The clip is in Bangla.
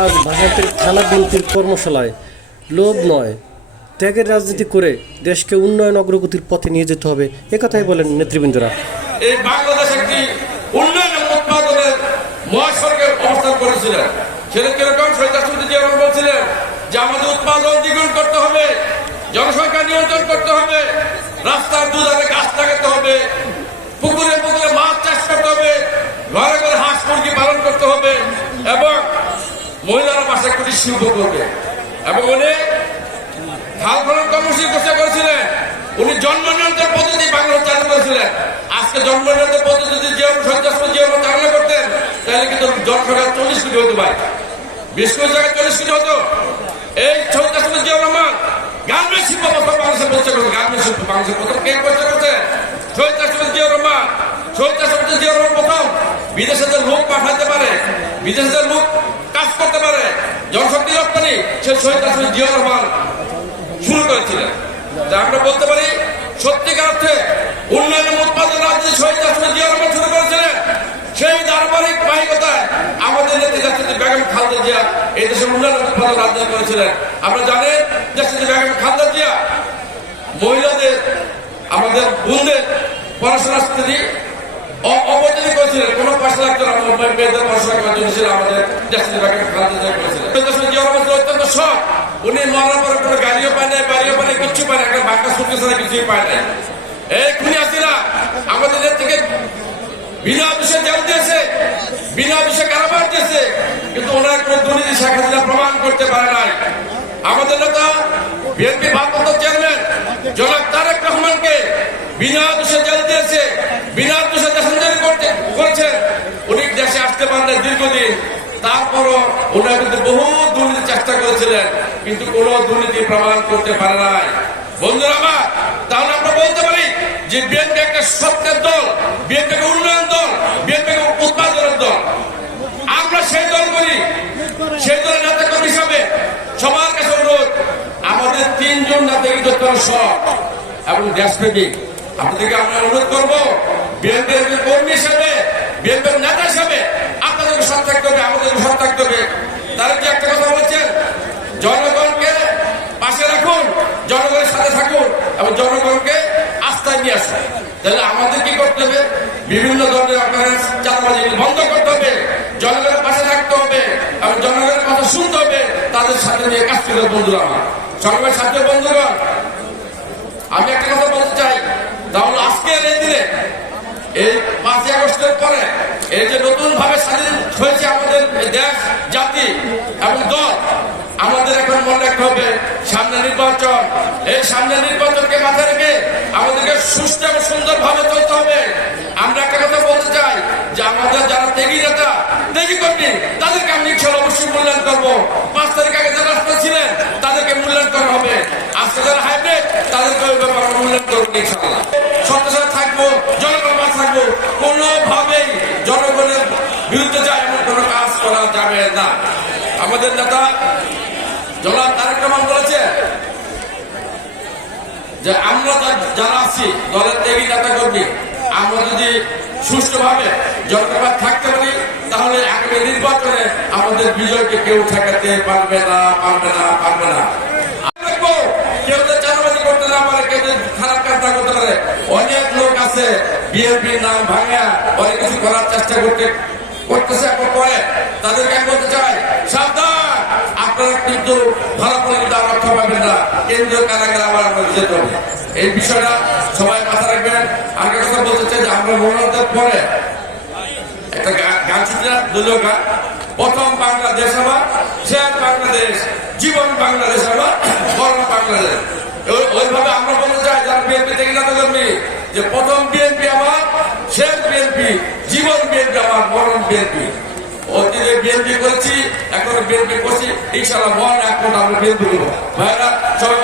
আজ ভাষাটির থানা বিএনপির কর্মশালায় লোভ নয় ত্যাগের রাজনীতি করে দেশকে উন্নয়ন অগ্রগতির পথে নিয়ে যেতে হবে একথাই বলেন নেতৃবৃন্দরা। এই বাংলাদেশ একটি উন্নয়ন উৎপাদনের মহাসড়কে অবস্থান করেছিলেন। সেটা কিরকম? শহীদ রাষ্ট্রপতি জিয়া রহমান বলছিলেন যে আমাদের উৎপাদন দ্বিগুণ করতে হবে, জনসংখ্যা নিয়ন্ত্রণ করতে হবে, রাস্তার দুধারে গাছ লাগাতে হবে, পুকুরে পুকুরে মাছ চাষ করতে হবে, ঘরে ঘরে হাঁস মুরগি পালন করতে হবে এবং মহিলারা বাসায় কুটির শিল্প করবে। এবং উনি খাল খনন কর্মসূচি ঘোষণা করেছিলেন। উনি জন্ম নিয়ন্ত্রণ পদ্ধতি বাংলাদেশ চালু করেছিলেন। আজকে জন্ম নিয়ন্ত্রণ পদ্ধতি যদি শহীদ রাষ্ট্রপতি জিয়া রহমান চালনা করতেন তাহলে কিন্তু জনসংখ্যা 40 কোটি হতো ভাই, 20 কোটি জায়গায় 40 কোটি হতো। এই শহীদ রাষ্ট্রপতি জিয়া রহমান গার্মেন্টস শিল্প বাংলাদেশে প্রতিষ্ঠা করেছে। গার্মেন্টস শিল্প বাংলাদেশের প্রথম কে প্রতিষ্ঠা করেছে? শহীদ রাষ্ট্রপতি জিয়া রহমান। শহীদ রাষ্ট্রপতি জিয়া রহমান প্রথম বিদেশে যে লোক পাঠাতে পারে, বিদেশে যে লোক কাজ করতে পারে, জনশক্তি রপ্তানি, সে শহীদ রাষ্ট্রপতি জিয়া রহমান শুরু করেছিলেন। তা আমরা বলতে পারি সত্যিকার অর্থে উন্নয়ন উৎপাদন রাজনীতি শহীদ রাষ্ট্রপতি জিয়া রহমান শুরু করেছিলেন। সেই ধারাবাহিক বাহিকতায় আমাদের নেত্রী জাতির বেগম খালেদা জিয়া এই দেশের উন্নয়ন উৎপাদন রাজনীতি করেছিলেন। আপনারা জানেন জাতির বেগম খালেদা জিয়া মহিলাদের, আমাদের বোনদের পড়াশোনার স্থিতি অবদান করেছিলেন। কোন পয়সা লাগতো না মেয়েদের পড়াশোনা করার জন্য, সেটা আমাদের জাতির বেগম খালেদা জিয়া করেছিলেন। জিয়া রহমান অত্যন্ত শখ, উনি মরার পরে কোনো গাড়িও পায় নাই, বাড়িও পায় নাই, কিচ্ছু পায় না, একটা বাঁকা সুটকেস ছাড়া কিছুই পায় নাই। এই খুনি হাসিনা আমাদের থেকে বিনা বিষয়ে জেল দিয়েছে, বিনা বিষয়ে কারাবাস দিয়েছে, কিন্তু ওনার কোন দুর্নীতি শেখ হাসিনা প্রমাণ করতে পারে নাই। আমাদের নেতা বিএনপি ভারপ্রাপ্ত চেয়ারম্যান জনাব তারেক রহমানকে বিনা দোষে জেল দিয়েছে, বিনা দোষে দেশান্তরি করেছে। উনি দেশে আসতে পারেন নাই দীর্ঘদিন, তারপরও ওনারা কিন্তু বহু দুর্নীতির চেষ্টা করেছিলেন, কিন্তু কোন দুর্নীতি প্রমাণ করতে পারে নাই। বন্ধুরা আমার, তাহলে আমরা বলতে পারি যে বিএনপি একটা সত্যের দল, বিএনপি একটা উন্নয়ন দল, বিএনপি উৎপাদনের দল। আমরা সেই দল করি, সেই দলের নেতা কর্মী হিসাবে সবার কাছে অনুরোধ, আমাদের 3 জন নেতা করার সৎ এবং দেশপ্রেমিক। আপনাদেরকে আমরা অনুরোধ করবো বিএনপির কর্মী হিসাবে, বিএনপির নেতা হিসাবে আপনাদেরকে সৎ থাকতে হবে, আমাদেরকে সৎ থাকতে হবে। তারা কি একটা কথা বলেছেন, জনগণকে পাশে রাখুন, জনগণের সাথে থাকুন এবং জনগণকে আস্থায় নিয়ে আসুন। তাহলে আমাদের কি করতে হবে? বিভিন্ন ধরনের অকারেন্স চাঁদাবাজি বন্ধ করতে হবে, জনগণের পাশে থাকতে হবে এবং জনগণের কথা শুনতে হবে, তাদের সাথে নিয়ে কাজ করতে হবে। বন্ধুরা আমার, সংবাদ ছাত্র বন্ধুগণ, আমি একটা কথা বলতে চাই, তাহলে আজকের এই দিনে এই 5ই আগস্টের পরে এই যে নতুন ভাবে স্বাধীন হয়েছে আমাদের দেশ, জাতি এবং দল, আমাদের এখন মনে রাখতে হবে সামনে নির্বাচন। এই সামনে নির্বাচনকে মাথায় রেখে আমাদেরকে সুস্থ এবং সুন্দর ভাবে চলতে হবে। আমরা একটা কথা বলতে চাই যে আমাদের যারা ত্যাগী নেতা, ত্যাগী কর্মী, তাদেরকে আমি ইনশাল্লাহ অবশ্যই মূল্যায়ন করবো। 5 তারিখ আগে যারা রাস্তা ছিলেন তাদেরকে মূল্যায়ন করা হবে। আজকে যারা হাইব্রিড তাদেরকে ওই ব্যাপারে মূল্যায়ন করবো ইনশাল্লাহ। সত্যের সাথে থাকবো, জনগণের পাশে থাকবো, কোনোভাবেই জনগণের বিরুদ্ধে যায় এমন কোনো কাজ করা যাবে না। আমাদের নেতা জনাব তারেক রহমান বলেছে যে আমরা যারা আছি দলের ত্যাগী নেতা কর্মী, আমরা যদি সুষ্ঠুভাবে জনগণের থাকতে পারি তাহলে আগামী নির্বাচনে আমাদের বিজয়কে কেউ ঠেকাতে পারবে না, পারবে না, পারবে না। কেউ যে চাঁদাবাজি করতে না পারে, কেউ যে খারাপ কাজ না করতে পারে, অনেক লোক আছে বিএনপির নাম ভাঙা অনেক কিছু করার চেষ্টা করতেছে এখন পরে। তাদেরকে আমি বলতে চাই সাবধান, আপনারা কিন্তু ধরা পড়ে কিন্তু আর রক্ষা পাবেন না, কেন্দ্রীয় কারাগারে আবার আপনাদের যেতে হবে। এই বিষয়টা সবাই মাথা রাখবেন। আর কথা বলতে চাই যে আমরা মনোনয়নের পরে একটা গান শুনছিলাম, দলীয় গান, প্রথম বাংলাদেশ আমার, শেষ বাংলাদেশ, জীবন বাংলাদেশ আমার, মরণ বাংলাদেশ। ওইভাবে আমরা বলতে চাই যারা বিএনপি থেকে নেতা কর্মী যে প্রথম বিএনপি আমার, শেষ বিএনপি, জীবন বিএনপি আমার, মরণ বিএনপি। অতীতে বিএনপি করেছি, এখন বিএনপি করছি, ইনশাআল্লাহ মরণ এখন আমরা বিএনপি করবো। ভাইরা সবাই